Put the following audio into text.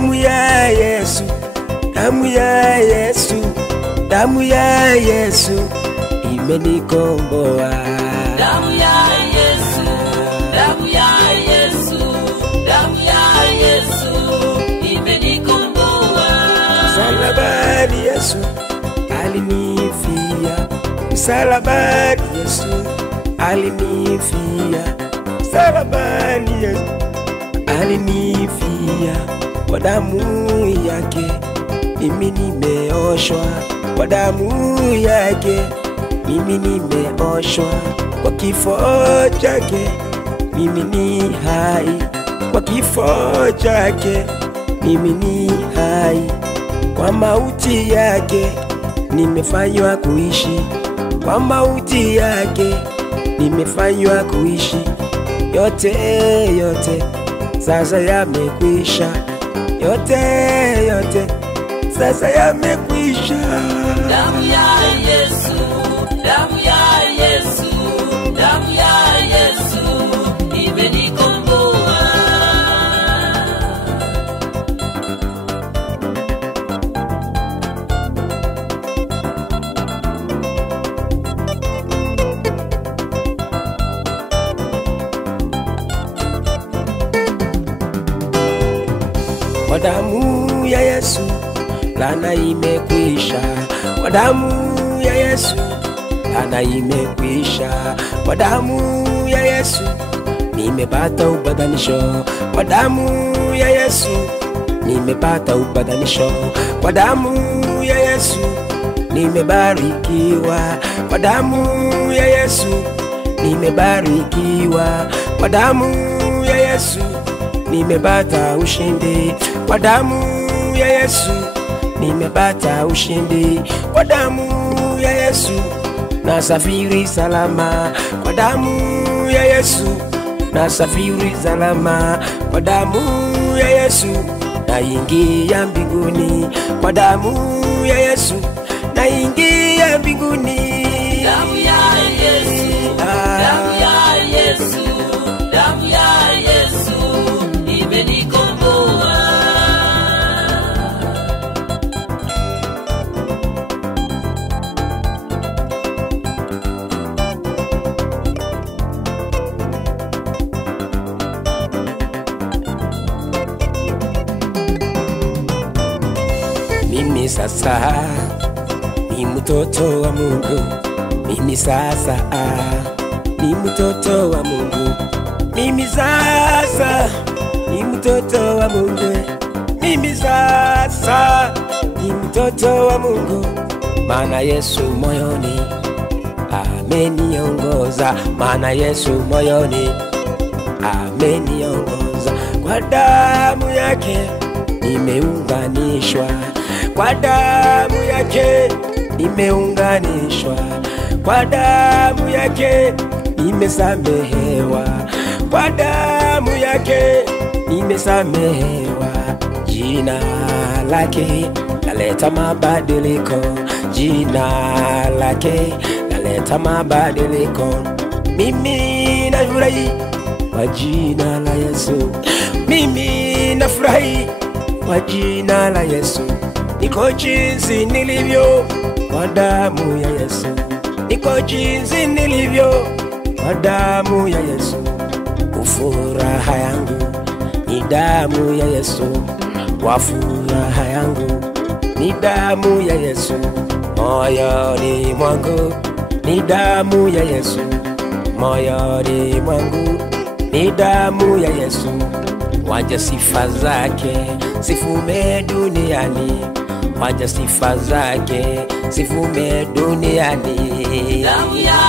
damu ya Yesu, damu ya Yesu, damu ya Yesu imenikomboa. Damu ya Yesu, damu ya Yesu, damu ya Yesu imenikomboa. Msalabani Yesu alinifia, msalabani Yesu alinifia, msalabani Yesu alinifia. Kwa damu yake mimi nimeoshwa, kwa damu yake mimi nimeoshwa. Kwa kifo chake mimi ni hai, kwa kifo chake mimi ni hai. Kwa mauti yake nimefanywa kuishi, kwa mauti yake nimefanywa kuishi. Yote yote sasa yamekwisha, yote yote sasa yamekwisha. Damu ya Yesu, damu ya Yesu, damu ya Yesu imenikomboa. Kwa damu ya Yesu laana imekwisha, kwa damu ya Yesu laana imekwisha. Kwa damu ya Yesu nimepata upatanisho, kwa damu ya Yesu nimepata upatanisho. Kwa damu ya Yesu nimebarikiwa, kwa damu ya Yesu nimebarikiwa. Kwa damu ya Yesu nimepata ushindi, kwa damu ya Yesu nimepata ushindi. Kwa damu ya Yesu nasafiri salama, kwa damu ya Yesu nasafiri salama. Kwa damu ya Yesu naingia mbinguni, kwa damu ya Yesu naingia mbinguni. Damu ya Yesu, damu ya Yesu, damu ya Yesu imenikomboa. Mimi sasa ni mtoto wa Mungu, mimi sasa ni mtoto wa Mungu, mimi sasa ni mtoto wa Mungu, mimi sasa ni mtoto wa Mungu. Maana Yesu moyoni ameniongoza, maana Yesu moyoni ameniongoza. Kwa damu yake nimeunganishwa, kwa damu yake nimeunganishwa, kwa damu yake nimesamehewa, kwa damu yake nimesamehewa. Jina lake laleta mabadiliko, jina lake laleta mabadiliko. Mimi nafurahi kwa jina la Yesu, mimi nafurahi kwa jina la Yesu. Niko jinsi nilivyo kwa damu ya Yesu, niko jinsi nilivyo kwa damu ya Yesu. Furaha yangu ni damu ya Yesu, kwa furaha yangu ni damu ya Yesu. Moyoni mwangu ni damu ya Yesu, moyoni mwangu ni damu ya Yesu. Waja sifa zake sifume duniani, waja sifa zake sifume duniani. Damu ya